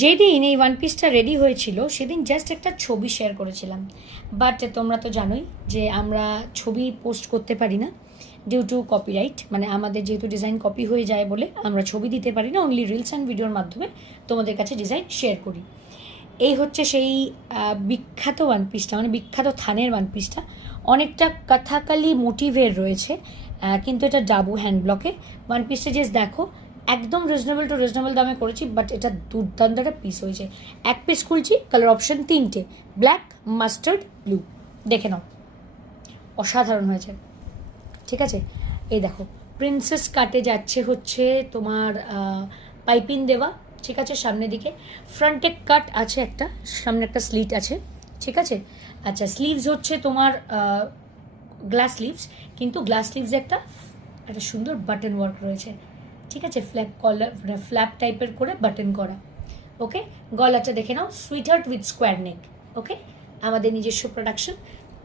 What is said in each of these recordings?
যেদিন এই ওয়ান পিসটা রেডি হয়েছিল সেদিন জাস্ট একটা ছবি শেয়ার করেছিলাম, বাট তোমরা তো জানোই যে আমরা ছবি পোস্ট করতে পারি না ডিউ টু কপিরাইট, মানে আমাদের যেহেতু ডিজাইন কপি হয়ে যায় বলে আমরা ছবি দিতে পারি না, অনলি রিলস অ্যান্ড ভিডিওর মাধ্যমে তোমাদের কাছে ডিজাইন শেয়ার করি। এই হচ্ছে সেই বিখ্যাত ওয়ান পিসটা, মানে বিখ্যাত থানের ওয়ান পিসটা। অনেকটা কথাকালি মোটিভের রয়েছে, কিন্তু এটা ডাবু হ্যান্ড ব্লকে ওয়ান পিসটা। জাস্ট দেখো, একদম রিজনেবল টু রিজনেবল দামে করেছি, বাট এটা দুর্দান্ত একটা পিস হয়েছে। এক পিস খুলছি, কালার অপশন তিনটে, ব্ল্যাক, মাস্টার্ড, ব্লু। দেখে নাও, অসাধারণ হয়েছে। ঠিক আছে, এই দেখো, প্রিন্সেস কাটে যাচ্ছে হচ্ছে তোমার পাইপিং দেওয়া। ঠিক আছে, সামনের দিকে ফ্রন্টে কাট আছে, একটা সামনে একটা স্লিট আছে। ঠিক আছে, আচ্ছা, স্লিভস হচ্ছে তোমার গ্লাস স্লিভস, কিন্তু গ্লাস স্লিভসে একটা একটা সুন্দর বাটন ওয়ার্ক রয়েছে। ঠিক আছে, ফ্ল্যাপ কলার, ফ্ল্যাপ টাইপের করে বাটন করা। ওকে, গলাটা দেখে নাও, সুইট হার্ট উইথ স্কোয়ার নেক। ওকে, আমাদের নিজস্ব প্রোডাকশন।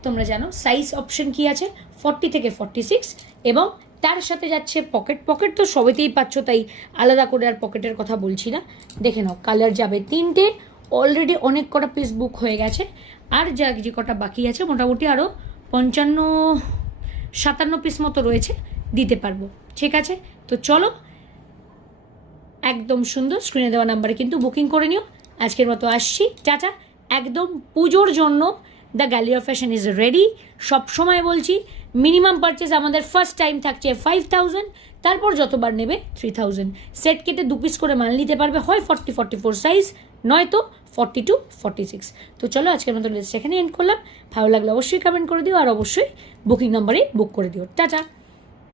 তোমরা জানো সাইজ অপশন কি আছে, 40 থেকে 46, এবং তার সাথে যাচ্ছে পকেট। পকেট তো সবেতেই পাচ্ছ, তাই আলাদা করে আর পকেটের কথা বলছি না। দেখে নাও, কালার যাবে তিনটে, অলরেডি অনেক কটা পিস বুক হয়ে গেছে, আর যা যে কটা বাকি আছে মোটামুটি আরও 55-57 পিস মতো রয়েছে, দিতে পারবো। ঠিক আছে, তো চলো, একদম সুন্দর স্ক্রিনে দেওয়া নাম্বারে কিন্তু বুকিং করে নিও। আজকের মতো আসছি, টাটা। একদম পুজোর জন্য the galley of fashion is ready. সবসময় বলছি, মিনিমাম পারচেস আমাদের ফার্স্ট টাইম থাকছে 5000, তারপর যতবার নেবে 3000। সেট কেটে দু পিস করে মাল নিতে পারবে, হয় 40-44 সাইজ, নয়তো 42-46। তো চলো, আজকের মতো লিস্ট এখানে এন্ড করলাম। ভালো লাগলে অবশ্যই কমেন্ট করে দিও, আর অবশ্যই বুকিং নাম্বারে বুক করে দিও। টাটা।